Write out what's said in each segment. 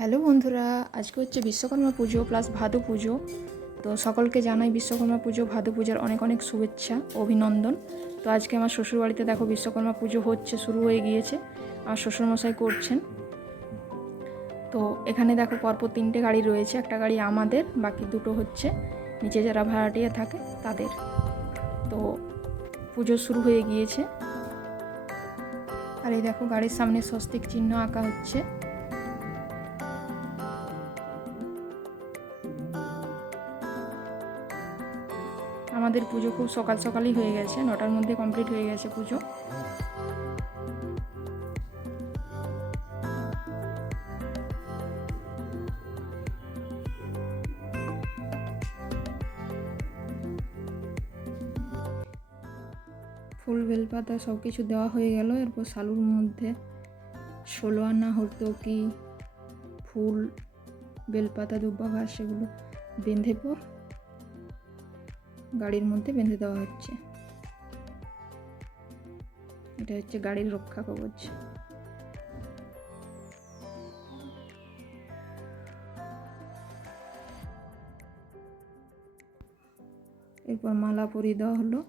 Hello বন্ধুরা, আজকে হচ্ছে বিশ্বকর্মা পুজো প্লাস ভাদু পুজো। তো সকলকে জানাই বিশ্বকর্মা পুজো ভাদু পূজার অনেক অনেক শুভেচ্ছা অভিনন্দন। তো আজকে আমার শ্বশুরবাড়িতে দেখো বিশ্বকর্মা পুজো হচ্ছে, শুরু হয়ে গিয়েছে। আমার শ্বশুরমশাই করছেন। তো এখানে দেখো পরপর 3টে গাড়ি রয়েছে, একটা গাড়ি আমাদের, বাকি 2টো হচ্ছে নিচে যারা ভাড়াটিয়া থাকে তাদের। তো পুজো শুরু হয়ে গিয়েছে। আর এই দেখো গাড়ির সামনে স্বস্তিক চিহ্ন আঁকা হচ্ছে। আমাদের পুজো খুব সকাল সকালই হয়ে গেছে, 9টার মধ্যে কমপ্লিট হয়ে গেছে পুজো। ফুল বেলপাতা সব কিছু দেওয়া হয়ে গেল। এরপর শালুর মধ্যে 16 আনা হরতকি, ফুল, বেলপাতা, দুব্বা ঘাস সেগুলো বেঁধে পর গাড়ির মধ্যে বেঁধে দেওয়া হচ্ছে। এটা হচ্ছে গাড়ির রক্ষা কবচ। এরপর মালা পরিয়ে দেওয়া হলো।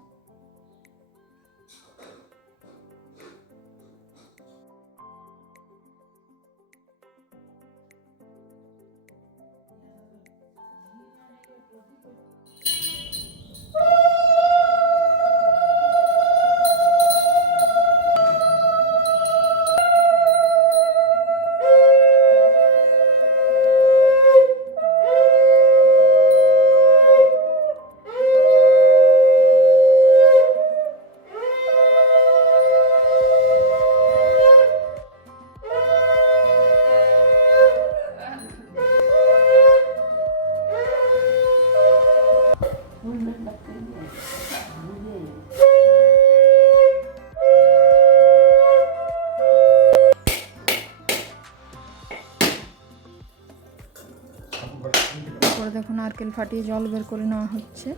তারপরে দেখুন নারকেল ফাটিয়ে জল বের করে নেওয়া হচ্ছে,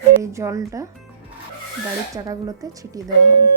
আর এই জলটা গাড়ির চাকাগুলোতে ছিটিয়ে দেওয়া হবে।